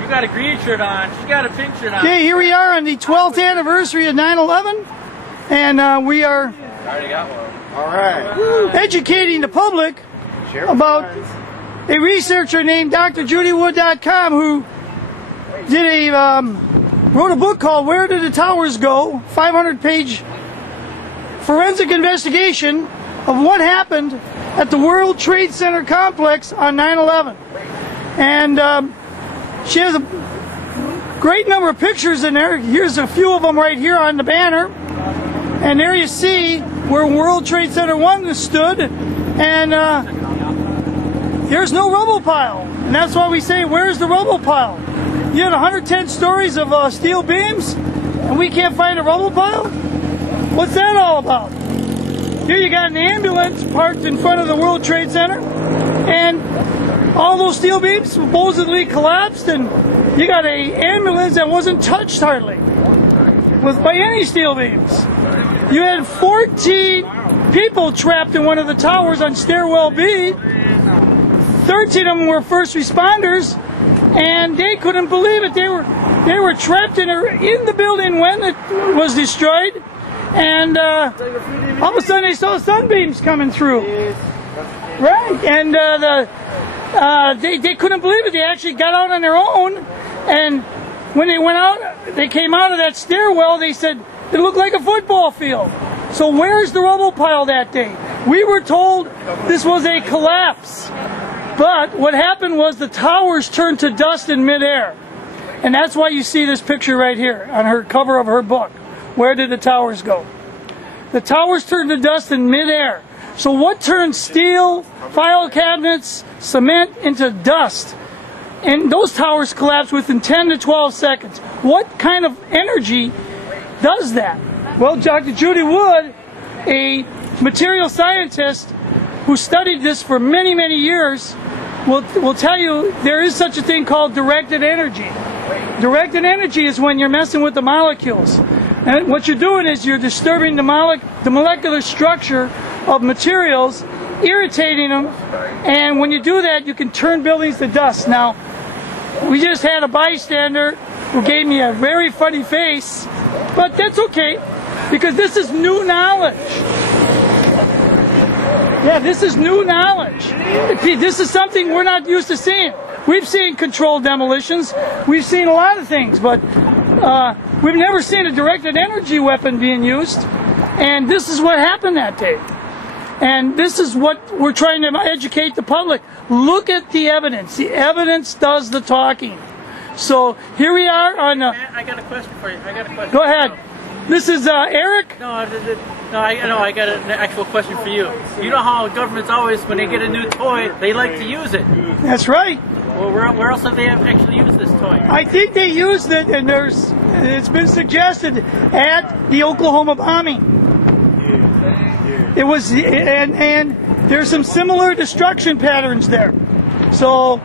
You got a green shirt on. She got a pink shirt on. Okay, here we are on the 12th anniversary of 9/11, and we are Already got one. educating the public about a researcher named Dr Judy Wood.com who did wrote a book called Where Did the Towers Go? 500-page forensic investigation of what happened at the World Trade Center complex on 9/11. And she has a great number of pictures in there. Here's a few of them right here on the banner. And there you see where World Trade Center 1 stood. And there's no rubble pile. And that's why we say, where's the rubble pile? You had 110 stories of steel beams, and we can't find a rubble pile? What's that all about? Here you got an ambulance parked in front of the World Trade Center, and all those steel beams supposedly collapsed, and you got an ambulance that wasn't touched hardly by any steel beams. You had 14 people trapped in one of the towers on stairwell B. 13 of them were first responders, and they couldn't believe it. They were trapped in the building when it was destroyed, and all of a sudden they saw sunbeams coming through. Right, and they couldn't believe it. They actually got out on their own, and when they went out, they came out of that stairwell. They said it looked like a football field. So where's the rubble pile that day? We were told this was a collapse. But what happened was the towers turned to dust in midair. And that's why you see this picture right here on her cover of her book. Where did the towers go? The towers turned to dust in midair. So what turned steel, file cabinets, cement into dust? And those towers collapsed within 10 to 12 seconds. What kind of energy does that? Well, Dr. Judy Wood, a material scientist who studied this for many, many years, will tell you there is such a thing called directed energy. Directed energy is when you're messing with the molecules. And what you're doing is you're disturbing the molecular structure of materials, irritating them, and when you do that, you can turn buildings to dust. Now, we just had a bystander who gave me a very funny face, but that's okay, because this is new knowledge. Yeah, this is new knowledge. This is something we're not used to seeing. We've seen controlled demolitions. We've seen a lot of things, but we've never seen a directed energy weapon being used. And this is what happened that day. And this is what we're trying to educate the public. Look at the evidence. The evidence does the talking. So here we are on... I got a question for you. Go ahead. This is Eric? No, I got an actual question for you. You know how governments always, when they get a new toy, they like to use it. That's right. Well, where else have they actually used this toy? I think they used it, and it's been suggested at the Oklahoma bombing. It was, and there's some similar destruction patterns there. So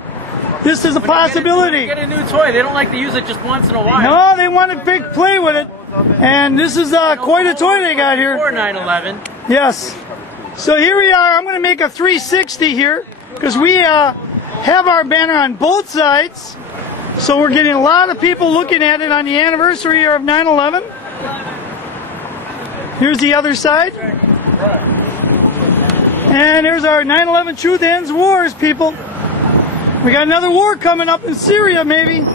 this is a possibility. When they get a new toy, they don't like to use it just once in a while. No, they want to big play with it. And this is quite a toy they got here. Before 9/11. Yes. So here we are. I'm going to make a 360 here because we have our banner on both sides. So we're getting a lot of people looking at it on the anniversary of 9/11. Here's the other side. And there's our 9/11 Truth Ends Wars, people. We got another war coming up in Syria, maybe.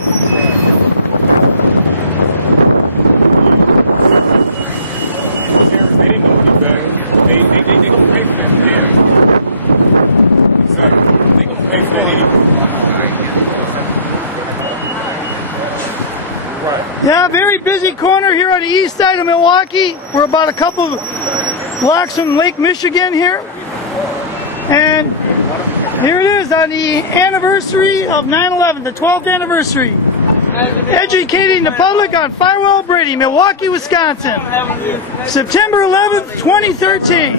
Yeah, very busy corner here on the east side of Milwaukee. We're about a couple blocks from Lake Michigan here. And here it is on the anniversary of 9/11, the 12th anniversary. Educating the public on Farwell Brady, Milwaukee, Wisconsin. September 11th, 2013.